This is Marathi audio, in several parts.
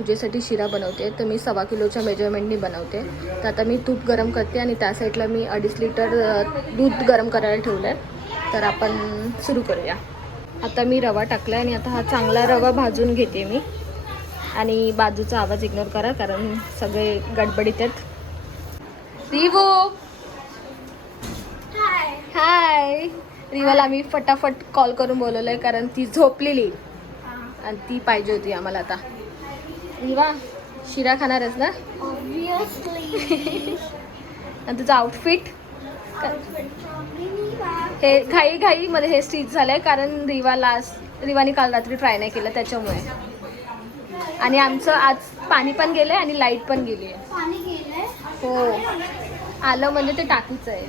पूजेसाठी शिरा बनवते. तर मी 1.25 किलोच्या मेजरमेंटनी बनवते. तर आता मी तूप गरम करते आणि त्या साईडला मी 2.5 लिटर दूध गरम करायला ठेवलं आहे. तर आपण सुरू करूया. आता मी रवा टाकला आहे आणि आता हा चांगला रवा भाजून घेते मी. आणि बाजूचा आवाज इग्नोर करा कारण सगळे गडबडीत आहेत. रिवो हाय. रिवाला आम्ही फटाफट कॉल करून बोलवलं आहे कारण ती झोपलेली आणि ती पाहिजे होती आम्हाला. आता रिवा शिरा खाणारच ना? आणि तुझं आउटफिट हे घाईमध्ये हे स्टिच झालं आहे कारण रिवाने काल रात्री ट्राय नाही केलं त्याच्यामुळे. आणि आमचं आज पाणी पण गेलं आहे आणि लाईट पण गेली आहे. हो आलं म्हणजे ते टाकीचं आहे.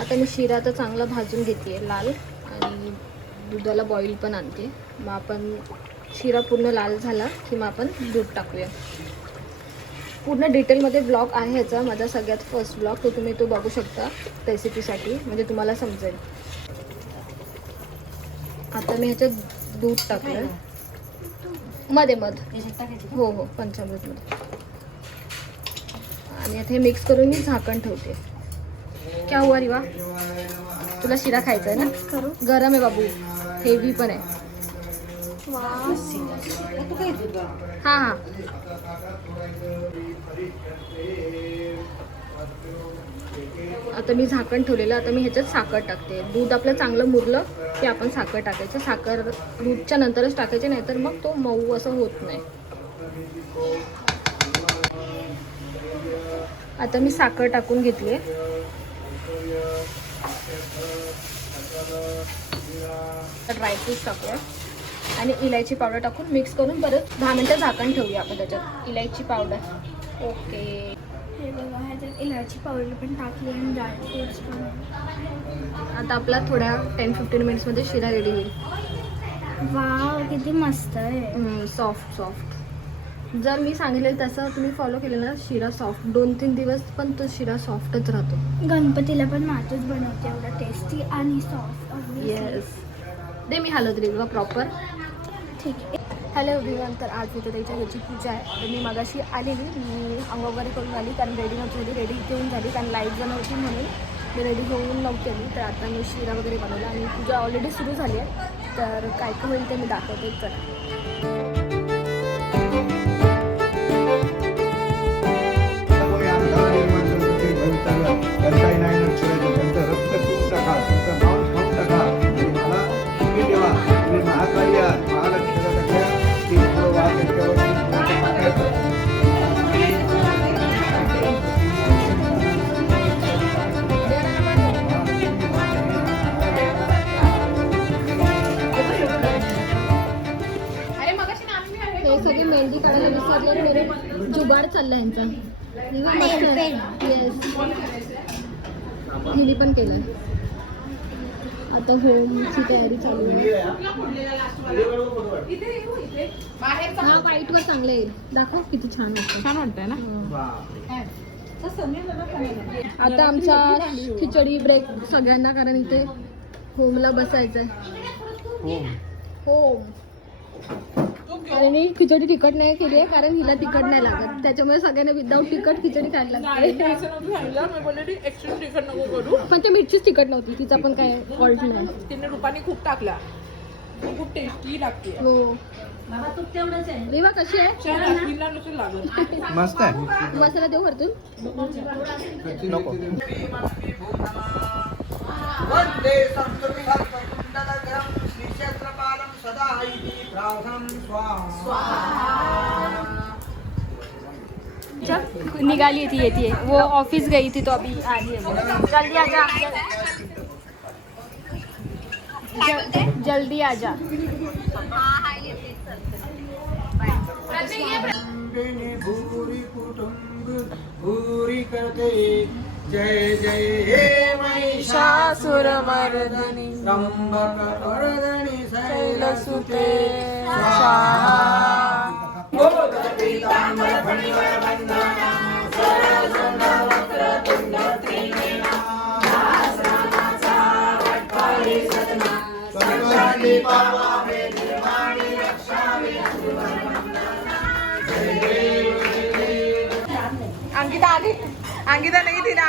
आता मी शिरा तर चांगला भाजून घेते लाल आणि दुधाला बॉईल पण आणते. मग आपण शिरा पूर्ण लाल झाला की मग आपण दूध टाकूया. पूर्ण डिटेलमध्ये ब्लॉग आहे ह्याचा, माझा सगळ्यात फर्स्ट ब्लॉग. तो तुम्ही तो बघू शकता रेसिपीसाठी, म्हणजे तुम्हाला समजेल. आता मी ह्याच्यात दूध टाकलं मध्ये हो हो पंचामृतमध्ये. आणि आता हे मिक्स करून मी झाकण ठेवते. क्या हुआ रिवा? तुला शिरा खायचा आहे ना? गरम आहे बाबू, हेवी पण आहे. हां हां आता मी झाकण ठेवलेलं. आता मी ह्याच्यात साखर टाकते. दूध आपलं चांगलं मुरलं की आपण साखर टाकायचं. साखर दूधच्या नंतरच टाकायचे, नाहीतर मग तो मऊ असं होत नाही. आता मी साखर टाकून घेतली. ड्रायफ्रूट्स टाकूया आणि इलायची पावडर टाकून मिक्स करून परत 10 मिनटं झाकण ठेवूया आपण त्याच्यात. इलायची पावडर ओके. हे बघा ह्याच्यात इलायची पावडर पण टाकली आणि ड्रायफ्रुट्स पण. आता आपला थोड्या 10-15 मिनिट्समध्ये शिरा रेडी होईल. वाव किती मस्त आहे. Soft soft. जर मी सांगितलं तसं तुम्ही फॉलो केलं ना शिरा सॉफ्ट 2-3 दिवस पण तो शिरा सॉफ्टच राहतो. गणपतीला पण मातच बनवते एवढा टेस्टी आणि सॉफ्ट. येस दे मी हलवत रे बघा प्रॉपर. ठीक आहे. Hello everyone. तर आज तिथे त्याच्या घरची पूजा आहे. तर मी मगाशी आलेली, मी अंग वगैरे करून आली कारण रेडी नव्हती झाली. रेडी घेऊन झाली कारण लाईट जर नव्हती म्हणून मी रेडी होऊन नव्हती आली. तर आता मी शिरा वगैरे बनवला आणि पूजा ऑलरेडी सुरू झाली आहे. तर काय काय होईल ते मी दाखवते. चला सगळी मेहंदी काढायला विसरले. मेरे जुगाड चालला यांचा. येस हिने पण केलं. आता होमची तयारी चालू आहे. हा वाईटवर चांगलं येईल. दाखव किती छान वाटतं. छान वाटतंय ना. आता आमचा खिचडी ब्रेक सगळ्यांना कारण इथे होमला बसायचं आहे. होम आणि मी खिचडी तिखट नाही केली आहे कारण हिला तिखट नाही लागत. त्याच्यामुळे सगळ्यांना विदाऊट तिखट खिचडी खायला लागते. पण ते मिरचीच तिखट नव्हती. तिचा पण काय फॉल्ट नाही. तिने रुपाने खूप टाकला. खूप टेस्टी लागते. हो विवा कशी आहे? मस्त आहे. मसाला देऊ वरतून. नको. निकाली थी, ये थी वो ऑफिस गई थी तो अभी आ रही है. जल्दी आजा, जल्दी आजा. भूरी करते जय जय हे महिषासुरमर्दिनी त्र्यंबकवर्धिनी शैलसुते स्वाहा. अंकिता नहीं थी ना,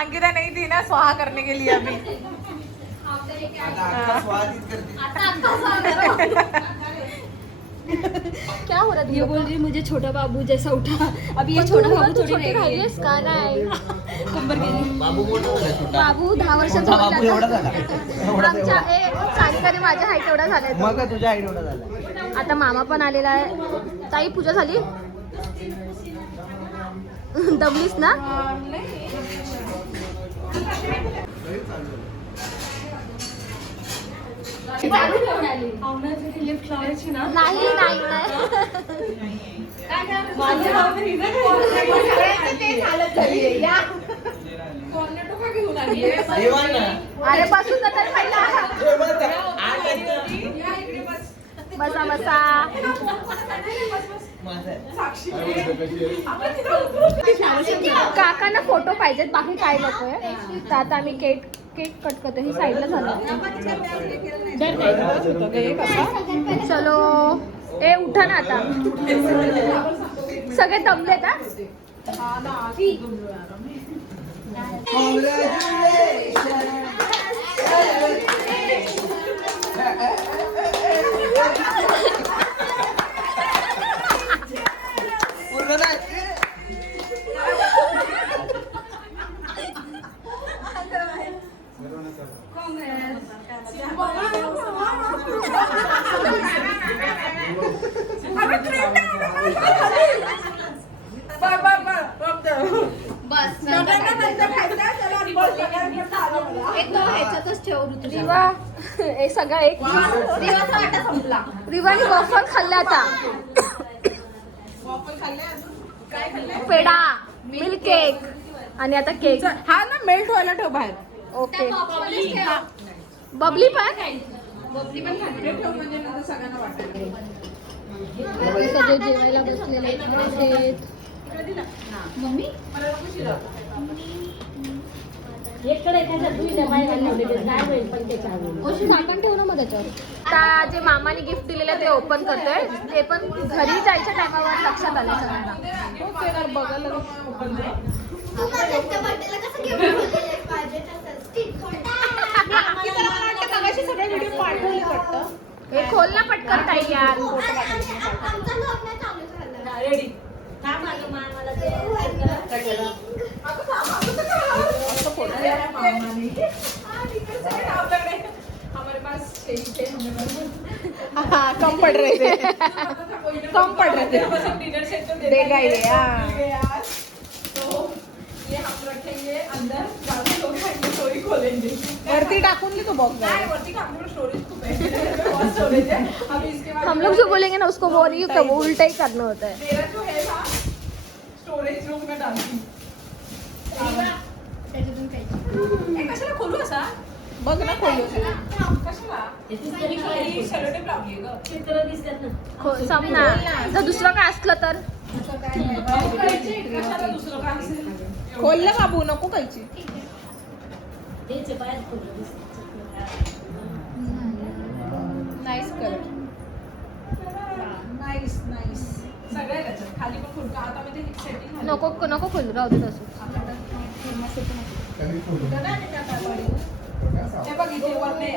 अंकिता नहीं थी ना स्वाहा करने के लिए अभी। आता अक्का स्वादित करते. क्या हो रहा है? ये बोल रही मुझे छोटा बाबू जैसा उठा, अभी ये छोटा बाबू थोड़ी छोटी रह गई है। राहिलीस का नाही? कंबर गेली. बाबू मोठा झाला छोटा. बाबू 10 वर्षाचा मोठा बाबू होईल एवढा आता. झाला. आमच्या सानिकाने माझ्या हाईट एवढा झालाय तो. मग काय तुझ्या आईड एवढा झाला. आता मामा पण आलेला आहे. ताई पूजा झाली? दमलीस ना? नाही नाही अरे बसून जातात पहिला. बसा बसा. काकांना फोटो पाहिजेत, बाकी काय नकोय. तर आता आम्ही केक कट करतो. ही साईडला झालं. चलो ए उठा ना आता. सगळे दमलेत हा. रिवा हे सगळं एक रिवाने वॉफर खाल्ला आता. पेढा मिल्क केक आणि आता केक. हा ना मेल्ट व्हायला ठेव बाहेर. ओके. बबली पण ठेव म्हणजे नंतर सगळ्यांना वाटेल. सगळे जेवायला बसलेले आहेत. मम्मी झाकण ठेव ना मग त्याच्यावर. आता जे मामाने गिफ्ट दिलेलं ते ओपन करतोय. ते पण घरी जायच्या टायमावर लक्षात आलं सगळ्यांना. बघायला सगळे व्हिडिओ पाठवले वाटतं. हे खोल ना पटकन ताई यार. हाँ कम पड़ रहे थे, कम पड़ रहे थे. देगा ये तो ये हम रखेंगे अंदर. स्टोरी खोलेंगे. वरती टाकून ली तो बॉक्स. वरती टाकून स्टोरेज खूप आहे. स्टोरेज है. अभी इसके बाद हम लोग जो बोलेंगे ना उसको वो नहीं, वो उल्टा ही करना होता है. मेरा जो है ना स्टोरेज रूम में डालती. कशाला खोलू असा. बघ ना खोलू कशाला. सेलोटेप लावली ग. सम ना जर दुसरं काय असलं तर. कशाला दुसरं काय असेल. खोल ना बाबू नको खायची. Nice colour. Nice nice. सगळ्या त्याच्यात खाली पण खुर्का. आता मी ते सेटिंग नको नको खोलू, राहू दे तसं. हे बघ इथे वरने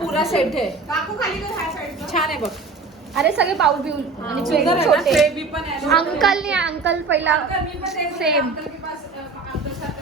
पूरा सेट है. काकू खाली कर. ह्या साईडला छान आहे बघ. अरे सगळे बाउल बिऊल आणि सुंदर आहे ना. छोटे. ट्रे बी पण आहे. अंकल ने अंकल पहिला अंकल मी पण सेम. अंकल के पास अंकल साथ